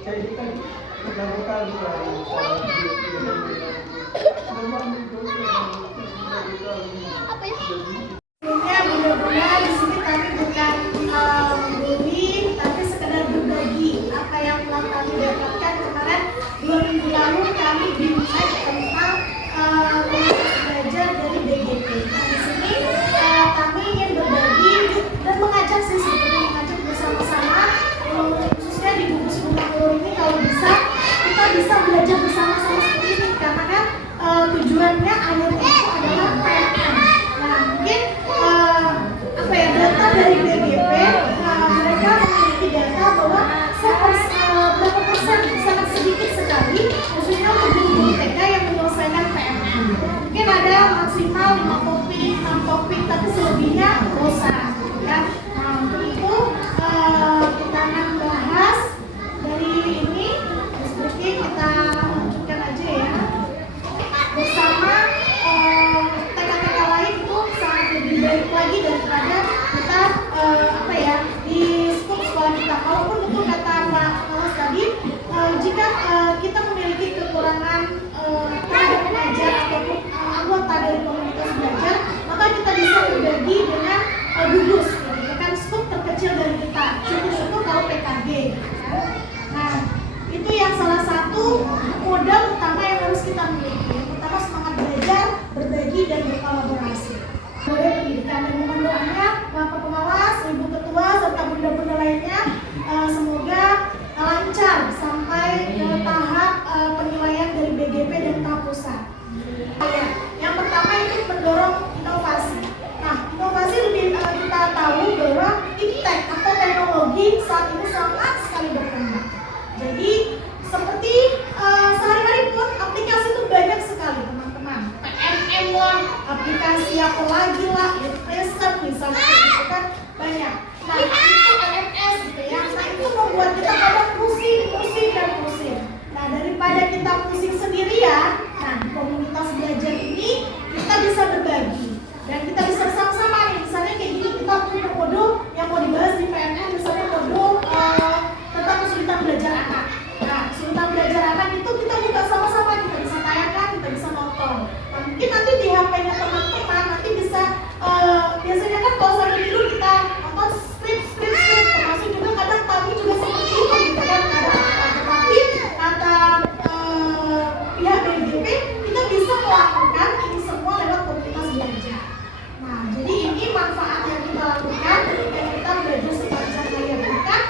Apa ya? Benar-benar di sini kami bukan bullying, tapi sekedar berbagi apa yang telah kami dapatkan kemarin 2 minggu lalu. Kami bimbingan tentang belajar dari BGP. Nah, di sini kami ingin berbagi dan mengajak bersama-sama, khususnya di gugus bunga telur ini, kalau bisa kita bisa belajar bersama-sama seperti ini, karena kan tujuannya akhirnya itu adalah PNM. Nah, mungkin data dari BGP, mereka memiliki data bahwa berapa persen, sangat sedikit sekali, khususnya untuk guru TK yang menyelesaikan PNM. Mungkin ada maksimal 5 topik, 6 topik, tapi selebihnya dosa. Ya. Nah, untuk itu kita akan bahas dari ini, speaking kita lanjutkan aja ya. Bersama TK-TK lain itu sangat lebih baik lagi daripada kita di sekolah kita. Walaupun betul kata Mbak Malas tadi, jika kita memiliki kekurangan tenaga pengajar ataupun anggota dari komunitas belajar, maka kita bisa berbagi dengan gugus, gitu kan, skup terkecil dari kita. Syukur-syukur kalau PKG. Nah, itu yang salah satu modal utama yang harus kita miliki. Yang pertama, semangat belajar, berbagi, dan berkolaborasi. Boleh pendidikan, dan mohon doanya Bapak Pengawas, Ibu Ketua, serta bunda-bunda lainnya, semoga lancar sampai ke tahap penilaian dari BGP dan tahap pusat. Yang pertama itu mendorong inovasi. Nah, inovasi lebih kita tahu bahwa iptek atau teknologi saat ini sangat sekali berkembang. Jadi seperti sehari-hari pun aplikasi itu banyak sekali, teman-teman. PNM lah, aplikasi apa lagi lah, present misalnya, gitu kan, banyak. Nah, itu LMS gitu ya. Nah, itu membuat kita kadang pusing. Nah, daripada kita pusing sendirian, nah, di komunitas belajar ini kita bisa berbagi dan kita bisa bersama-sama nih. Misalnya kayak gini, kita punya modul yang mau dibahas di PNM, misalnya modul tentang kesulitan belajar anak. Nah, kesulitan belajar anak itu kita buka sama-sama, kita bisa tayangkan, kita bisa nonton. Nah, mungkin nanti di HP-nya teman-teman nanti bisa biasanya kan kalau sambil tidur kita nonton strip, termasuk juga kadang kami juga seperti itu gitu kan, tapi kata pihak BGP kita bisa melakukan ini semua lewat komunitas belajar. Nah, jadi ini manfaat yang kita lakukan ketika kita belajar sepanjang hayat, bukan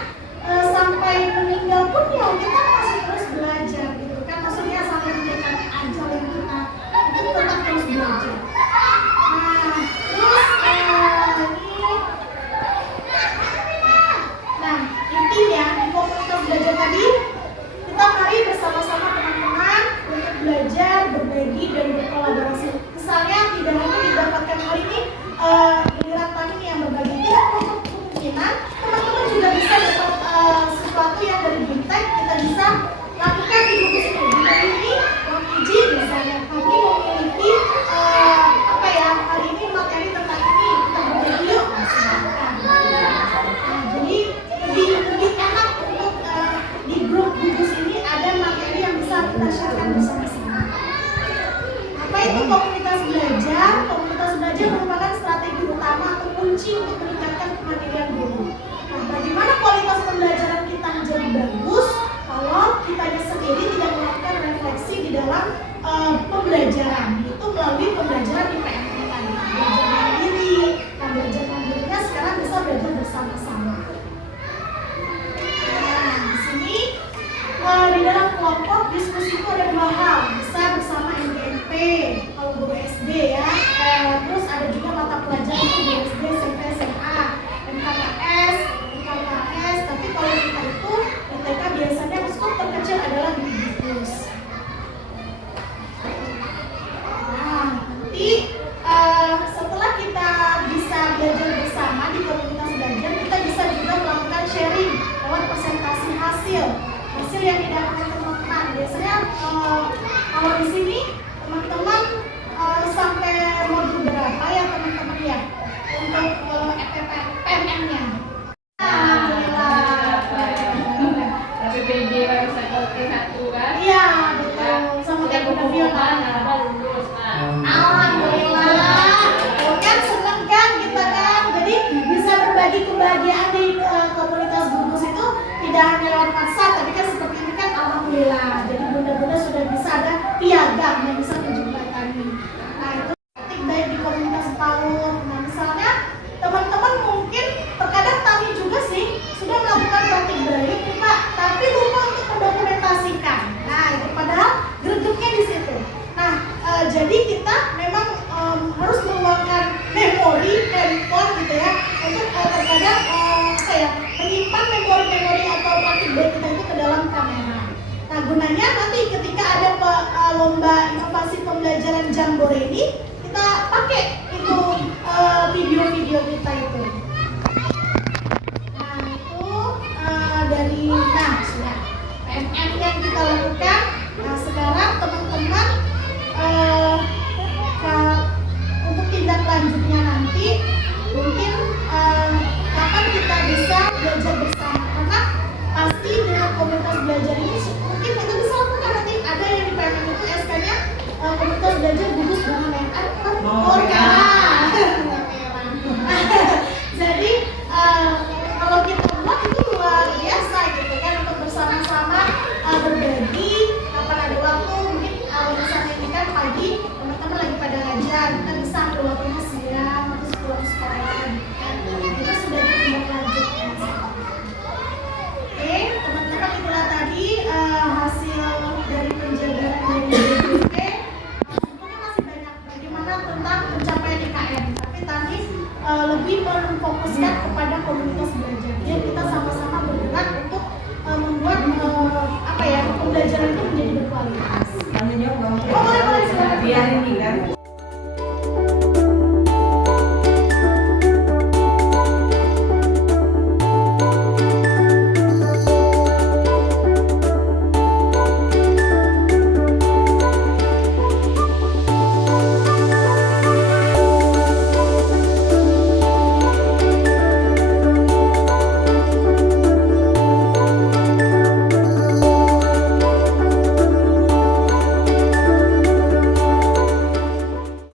sampai meninggal pun ya kita masih terus belajar gitu kan, maksudnya sampai mendekati ajal yang kita itu tetap terus belajar. Nah, intinya di komunitas belajar tadi kita mari bersama-sama teman-teman untuk belajar, berbagi, dan berkolaborasi. Misalnya tidak hanya didapatkan hal ini, giliran kami yang berbagi, tidak untuk kemungkinan teman-teman juga bisa dapat sesuatu yang dari Bimtek, kita bisa lakukan di gugus ini. Mohon izin misalnya kami memiliki hari ini materi tentang ini, kita berbagi yuk, silakan. Nah, jadi lebih enak untuk di grup gugus ini ada materi yang bisa kita sharekan bersama-sama. Apa itu komunitas belajar? Komunitas belajar merupakan strategi utama atau kunci untuk meningkatkan kemandirian guru. Nah, bagaimana kualitas pembelajaran kita menjadi bagus kalau kita sendiri tidak melakukan refleksi di dalam pembelajaran, itu melalui pembelajaran di PNM tadi. Belajar mandiri, nah belajar mandirinya sekarang bisa belajar bersama-sama. Nah, di sini di dalam kelompok diskusi itu ada 2 hal, bisa bersama MGMP kalau guru SD ya, terus ada juga mata pelajaran itu guru SD, SMP, SMA, MKKS, tapi kalau kita itu di TK biasanya skup terkecil adalah di gugus. Nah, nanti setelah kita bisa belajar bersama di komunitas belajar, kita bisa juga melakukan sharing lewat presentasi hasil yang didapatkan teman-teman. Biasanya kalau di sini teman-teman sampai modul berapa ya teman-teman ya untuk PNM-nya? Alhamdulillah. Bunda Fiona. Alhamdulillah. Kan seneng kan kita kan. Jadi bisa berbagi kebahagiaan di komunitas gugus itu tidak hanya lewat WhatsApp, tapi kan seperti ini kan alhamdulillah. Jadi bunda-bunda sudah bisa ada piagam yang bisa menjembatani. Nah itu baik di komunitas PAUD. Nah misalnya teman-teman mungkin terkadang kami juga sih sudah melakukan batik baik, Pak, tapi lupa untuk mendokumentasikan. Nah itu padahal gregetnya di situ. Nah jadi kita memang harus meluangkan memori handphone gitu ya untuk terkadang menyimpan memori-memori atau batik baik kita itu ke dalam kamera. Nah gunanya nanti ketika ada lomba inovasi pembelajaran Jamboree kita pakai itu video-video kita itu. Nah itu sudah PMN yang kita lakukan. Nah sekarang teman-teman untuk tindak lanjutnya nanti mungkin kapan kita bisa belajar bersama, karena pasti dengan komunitas belajar ini mungkin kita bisa lakukan nanti ada yang di PMN itu SK-nya komunitas belajar gugus bunga merah jadi kalau kita buat itu luar biasa gitu kan, untuk bersama-sama berbagi kapan ada waktu. Mungkin misalnya ini kan pagi teman-teman lagi pada ngajar, kita bisa ambil waktunya siang terus pulang sekolah kan, itu sudah tindak lanjutnya. Oke teman-teman, itulah tadi hasil dari penjabaran dari BPP. Sebetulnya masih banyak bagaimana tentang pencapaian IKN, tapi tadi lebih memfokuskan kepada komunitas belajar. Jadi kita sama-sama bergerak untuk membuat pembelajaran itu menjadi berkualitas.